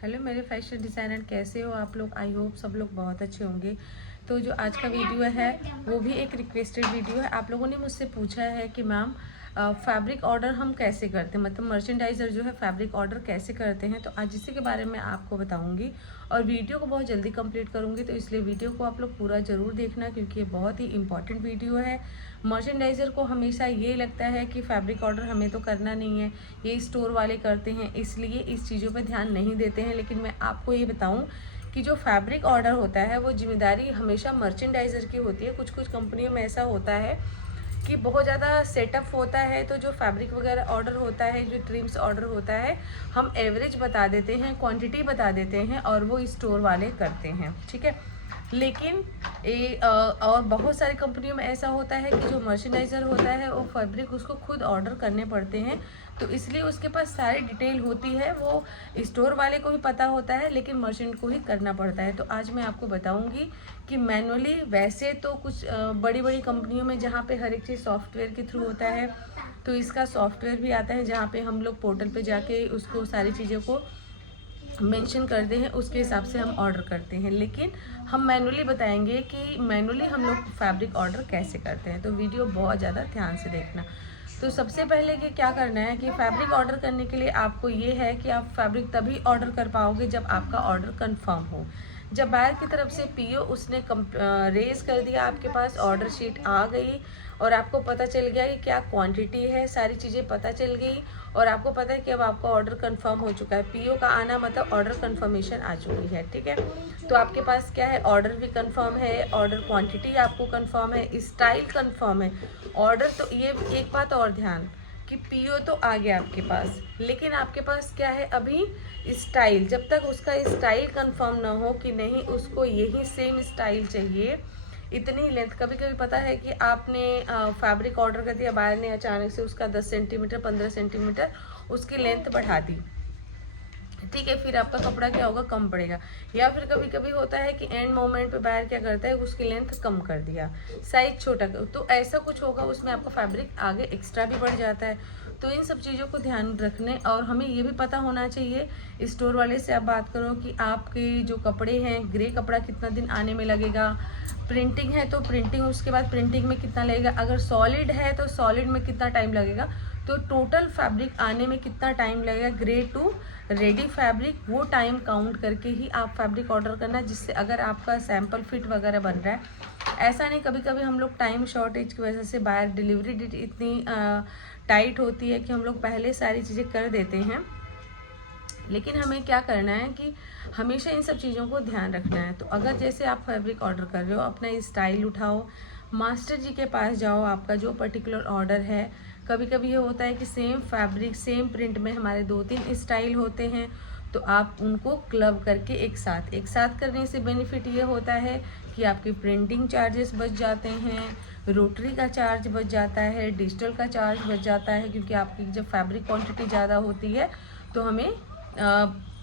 Hello मेरे fashion designer, कैसे हो आप लोग। आई होप सब लोग बहुत अच्छे होंगे। तो जो आज का वीडियो है वो भी एक रिक्वेस्टेड वीडियो है। आप लोगों ने मुझसे पूछा है कि मैम फैब्रिक ऑर्डर हम कैसे करते हैं, मतलब मर्चेंडाइज़र जो है फैब्रिक ऑर्डर कैसे करते हैं। तो आज इसी के बारे में आपको बताऊंगी और वीडियो को बहुत जल्दी कंप्लीट करूंगी, तो इसलिए वीडियो को आप लोग पूरा ज़रूर देखना क्योंकि ये बहुत ही इंपॉर्टेंट वीडियो है। मर्चेंडाइज़र को हमेशा ये लगता है कि फैब्रिक ऑर्डर हमें तो करना नहीं है, ये स्टोर वाले करते हैं, इसलिए इस चीज़ों पर ध्यान नहीं देते हैं। लेकिन मैं आपको ये बताऊं कि जो फैब्रिक ऑर्डर होता है वो जिम्मेदारी हमेशा मर्चेंडाइज़र की होती है। कुछ कुछ कंपनियों में ऐसा होता है कि बहुत ज़्यादा सेटअप होता है, तो जो फैब्रिक वगैरह ऑर्डर होता है, जो ट्रिम्स ऑर्डर होता है, हम एवरेज बता देते हैं, क्वांटिटी बता देते हैं और वो स्टोर वाले करते हैं, ठीक है। लेकिन और बहुत सारी कंपनियों में ऐसा होता है कि जो मर्चेंडाइज़र होता है वो फैब्रिक उसको खुद ऑर्डर करने पड़ते हैं, तो इसलिए उसके पास सारी डिटेल होती है। वो स्टोर वाले को भी पता होता है लेकिन मर्चेंट को ही करना पड़ता है। तो आज मैं आपको बताऊंगी कि मैनुअली, वैसे तो कुछ बड़ी बड़ी कंपनियों में जहाँ पे हर एक चीज़ सॉफ्टवेयर के थ्रू होता है, तो इसका सॉफ्टवेयर भी आता है जहाँ पे हम लोग पोर्टल पे जाके उसको सारी चीज़ों को मेंशन करते हैं, उसके हिसाब से हम ऑर्डर करते हैं। लेकिन हम मैनुअली बताएंगे कि मैनुअली हम लोग फैब्रिक ऑर्डर कैसे करते हैं, तो वीडियो बहुत ज़्यादा ध्यान से देखना। तो सबसे पहले कि क्या करना है कि फैब्रिक ऑर्डर करने के लिए आपको ये है कि आप फैब्रिक तभी ऑर्डर कर पाओगे जब आपका ऑर्डर कंफर्म हो। जब बायर की तरफ से पीओ उसने रेज कर दिया, आपके पास ऑर्डर शीट आ गई और आपको पता चल गया कि क्या क्वांटिटी है, सारी चीज़ें पता चल गई और आपको पता है कि अब आपका ऑर्डर कंफर्म हो चुका है। पीओ का आना मतलब ऑर्डर कंफर्मेशन आ चुकी है, ठीक है। तो आपके पास क्या है, ऑर्डर भी कंफर्म है, ऑर्डर क्वांटिटी आपको कंफर्म है, स्टाइल कंफर्म है। ऑर्डर तो ये एक बात और ध्यान कि पीओ तो आ गया आपके पास, लेकिन आपके पास क्या है अभी स्टाइल। जब तक उसका स्टाइल कंफर्म ना हो कि नहीं उसको यही सेम स्टाइल चाहिए, इतनी लेंथ। कभी कभी पता है कि आपने फैब्रिक ऑर्डर कर दिया, बायर ने अचानक से उसका 10 सेंटीमीटर 15 सेंटीमीटर उसकी लेंथ बढ़ा दी, ठीक है, फिर आपका कपड़ा क्या होगा, कम पड़ेगा। या फिर कभी कभी होता है कि एंड मोमेंट पे बायर क्या करता है, उसकी लेंथ कम कर दिया, साइज छोटा कर, तो ऐसा कुछ होगा, उसमें आपका फैब्रिक आगे एक्स्ट्रा भी बढ़ जाता है। तो इन सब चीज़ों को ध्यान रखने और हमें ये भी पता होना चाहिए। स्टोर वाले से आप बात करो कि आपके जो कपड़े हैं, ग्रे कपड़ा कितना दिन आने में लगेगा, प्रिंटिंग है तो प्रिंटिंग, उसके बाद प्रिंटिंग में कितना लगेगा, अगर सॉलिड है तो सॉलिड में कितना टाइम लगेगा, तो टोटल फैब्रिक आने में कितना टाइम लगेगा, ग्रे टू रेडी फैब्रिक, वो टाइम काउंट करके ही आप फैब्रिक ऑर्डर करना, जिससे अगर आपका सैम्पल फिट वगैरह बन रहा है। ऐसा नहीं, कभी कभी हम लोग टाइम शॉर्टेज की वजह से बायर डिलीवरी डेट इतनी टाइट होती है कि हम लोग पहले सारी चीज़ें कर देते हैं। लेकिन हमें क्या करना है कि हमेशा इन सब चीज़ों को ध्यान रखना है। तो अगर जैसे आप फैब्रिक ऑर्डर कर रहे हो, अपना स्टाइल उठाओ, मास्टर जी के पास जाओ, आपका जो पर्टिकुलर ऑर्डर है। कभी कभी ये होता है कि सेम फैब्रिक सेम प्रिंट में हमारे 2-3 स्टाइल होते हैं, तो आप उनको क्लब करके एक साथ करने से बेनिफिट ये होता है कि आपकी प्रिंटिंग चार्जेस बच जाते हैं, रोटरी का चार्ज बच जाता है, डिजिटल का चार्ज बच जाता है, क्योंकि आपकी जब फैब्रिक क्वांटिटी ज़्यादा होती है तो हमें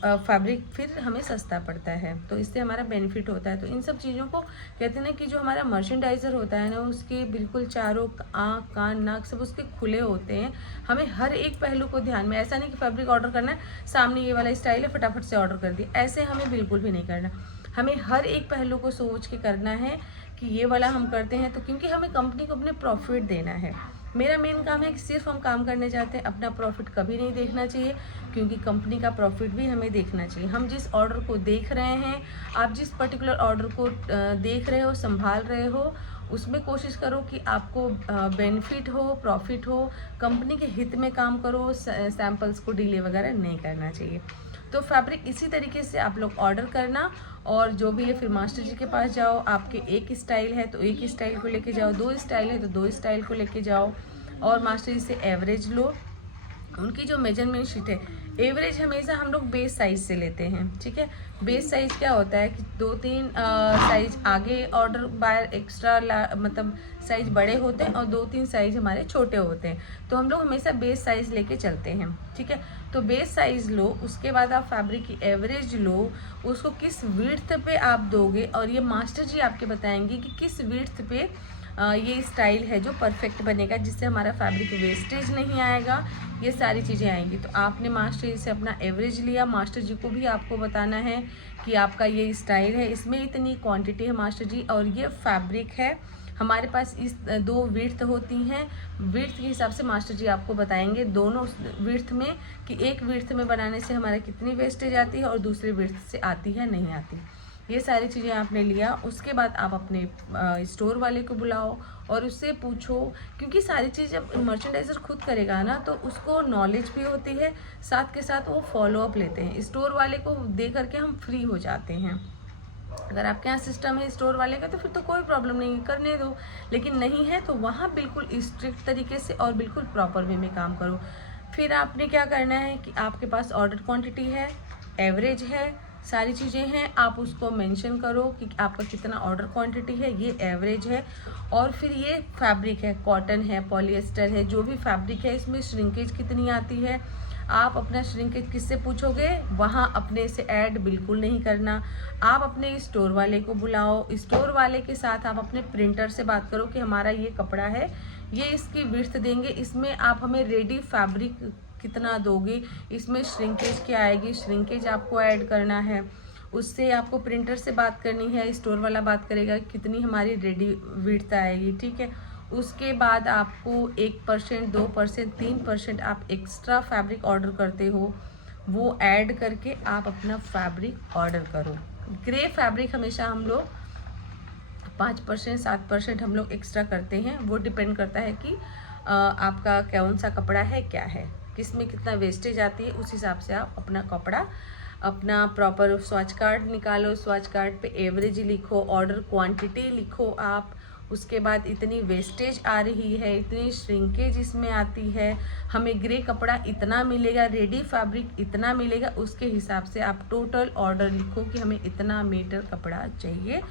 फैब्रिक फिर हमें सस्ता पड़ता है, तो इससे हमारा बेनिफिट होता है। तो इन सब चीज़ों को कहते हैं ना कि जो हमारा मर्चेंडाइज़र होता है ना, उसके बिल्कुल चारों आँख कान नाक सब उसके खुले होते हैं। हमें हर एक पहलू को ध्यान में, ऐसा नहीं कि फैब्रिक ऑर्डर करना है, सामने ये वाला स्टाइल है फटाफट से ऑर्डर कर दिया, ऐसे हमें बिल्कुल भी नहीं करना। हमें हर एक पहलू को सोच के करना है कि ये वाला हम करते हैं, तो क्योंकि हमें कंपनी को अपने प्रॉफिट देना है। मेरा मेन काम है कि सिर्फ हम काम करने जाते हैं, अपना प्रॉफिट कभी नहीं देखना चाहिए, क्योंकि कंपनी का प्रॉफिट भी हमें देखना चाहिए। हम जिस ऑर्डर को देख रहे हैं, आप जिस पर्टिकुलर ऑर्डर को देख रहे हो, संभाल रहे हो, उसमें कोशिश करो कि आपको बेनिफिट हो, प्रॉफिट हो, कंपनी के हित में काम करो, सैम्पल्स को डिले वगैरह नहीं करना चाहिए। तो फैब्रिक इसी तरीके से आप लोग ऑर्डर करना, और जो भी है फिर मास्टर जी के पास जाओ। आपके एक स्टाइल है तो एक स्टाइल को लेके जाओ, 2 स्टाइल है तो 2 स्टाइल को लेके जाओ, और मास्टर जी से एवरेज लो। उनकी जो मेजरमेंट शीट है, एवरेज हमेशा हम लोग बेस साइज से लेते हैं, ठीक है। बेस साइज क्या होता है कि 2-3 साइज आगे ऑर्डर बायर एक्स्ट्रा मतलब साइज बड़े होते हैं और 2-3 साइज हमारे छोटे होते हैं, तो हम लोग हमेशा बेस साइज लेके चलते हैं, ठीक है। तो बेस साइज लो, उसके बाद आप फैब्रिक की एवरेज लो, उसको किस विड्थ पे आप दोगे, और ये मास्टर जी आपके बताएंगे कि किस विड्थ पे ये स्टाइल है जो परफेक्ट बनेगा, जिससे हमारा फैब्रिक वेस्टेज नहीं आएगा, ये सारी चीज़ें आएंगी। तो आपने मास्टर जी से अपना एवरेज लिया, मास्टर जी को भी आपको बताना है कि आपका ये स्टाइल है, इसमें इतनी क्वांटिटी है मास्टर जी, और ये फैब्रिक है हमारे पास, इस 2 विड्थ होती हैं, विड्थ के हिसाब से मास्टर जी आपको बताएंगे दोनों विड्थ में कि एक विड्थ में बनाने से हमारा कितनी वेस्टेज आती है और दूसरे विड्थ से आती है नहीं आती। ये सारी चीज़ें आपने लिया। उसके बाद आप अपने स्टोर वाले को बुलाओ और उससे पूछो, क्योंकि सारी चीज़ जब मर्चेंडाइजर खुद करेगा ना तो उसको नॉलेज भी होती है, साथ के साथ वो फॉलोअप लेते हैं। स्टोर वाले को दे करके हम फ्री हो जाते हैं। अगर आपके यहाँ सिस्टम है स्टोर वाले का तो फिर तो कोई प्रॉब्लम नहीं, करने दो, लेकिन नहीं है तो वहाँ बिल्कुल स्ट्रिक्ट तरीके से और बिल्कुल प्रॉपर वे में काम करो। फिर आपने क्या करना है कि आपके पास ऑर्डर क्वांटिटी है, एवरेज है, सारी चीज़ें हैं, आप उसको मेंशन करो कि आपका कितना ऑर्डर क्वांटिटी है, ये एवरेज है, और फिर ये फैब्रिक है, कॉटन है, पॉलिएस्टर है, जो भी फैब्रिक है इसमें श्रिंकेज कितनी आती है। आप अपना श्रिंकेज किससे पूछोगे, वहाँ अपने से ऐड बिल्कुल नहीं करना। आप अपने स्टोर वाले को बुलाओ, स्टोर वाले के साथ आप अपने प्रिंटर से बात करो कि हमारा ये कपड़ा है, ये इसकी विड्थ देंगे, इसमें आप हमें रेडी फैब्रिक कितना दोगे, इसमें श्रिंकेज क्या आएगी, श्रिंकेज आपको ऐड करना है। उससे आपको प्रिंटर से बात करनी है, स्टोर वाला बात करेगा कितनी हमारी रेडी विड्थ आएगी, ठीक है। उसके बाद आपको 1%, 2%, 3% आप एक्स्ट्रा फैब्रिक ऑर्डर करते हो, वो ऐड करके आप अपना फैब्रिक ऑर्डर करो। ग्रे फैब्रिक हमेशा हम लोग 5%, 7% हम लोग एक्स्ट्रा करते हैं, वो डिपेंड करता है कि आपका कौन सा कपड़ा है, क्या है, किसमें कितना वेस्टेज आती है, उस हिसाब से आप अपना कपड़ा अपना प्रॉपर स्वॉच कार्ड निकालो, स्वॉच कार्ड पे एवरेज लिखो, ऑर्डर क्वांटिटी लिखो आप, उसके बाद इतनी वेस्टेज आ रही है, इतनी श्रिंकेज इसमें आती है, हमें ग्रे कपड़ा इतना मिलेगा, रेडी फैब्रिक इतना मिलेगा, उसके हिसाब से आप टोटल ऑर्डर लिखो कि हमें इतना मीटर कपड़ा चाहिए।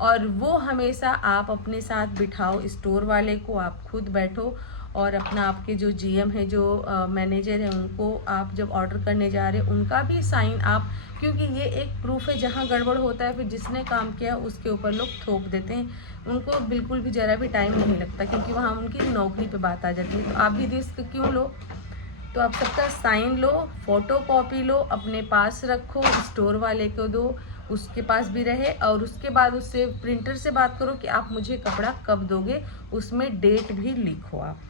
और वो हमेशा आप अपने साथ बिठाओ, स्टोर वाले को आप खुद बैठो और अपना आपके जो जीएम है, जो मैनेजर है, उनको आप जब ऑर्डर करने जा रहे हैं उनका भी साइन आप, क्योंकि ये एक प्रूफ है, जहाँ गड़बड़ होता है फिर जिसने काम किया उसके ऊपर लोग थोप देते हैं, उनको बिल्कुल भी ज़रा भी टाइम नहीं लगता, क्योंकि वहाँ उनकी नौकरी पे बात आ जाती है। तो आप भी रिस्क क्यों लो, तो आप सबका साइन लो, फोटो कॉपी लो, अपने पास रखो, स्टोर वाले को दो, उसके पास भी रहे, और उसके बाद उससे प्रिंटर से बात करो कि आप मुझे कपड़ा कब दोगे, उसमें डेट भी लिखो आप।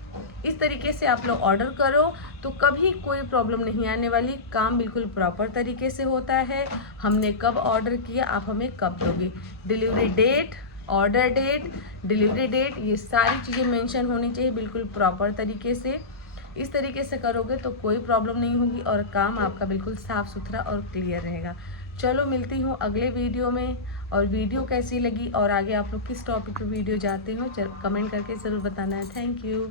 इस तरीके से आप लोग ऑर्डर करो तो कभी कोई प्रॉब्लम नहीं आने वाली, काम बिल्कुल प्रॉपर तरीके से होता है। हमने कब ऑर्डर किया, आप हमें कब दोगे, delivery date, order date, delivery date, ये सारी चीज़ें मेंशन होनी चाहिए बिल्कुल प्रॉपर तरीके से। इस तरीके से करोगे तो कोई प्रॉब्लम नहीं होगी और काम आपका बिल्कुल साफ़ सुथरा और क्लियर रहेगा। चलो मिलती हूँ अगले वीडियो में, और वीडियो कैसी लगी और आगे आप लोग किस टॉपिक पे वीडियो चाहते हो कमेंट करके ज़रूर बताना है। Thank you.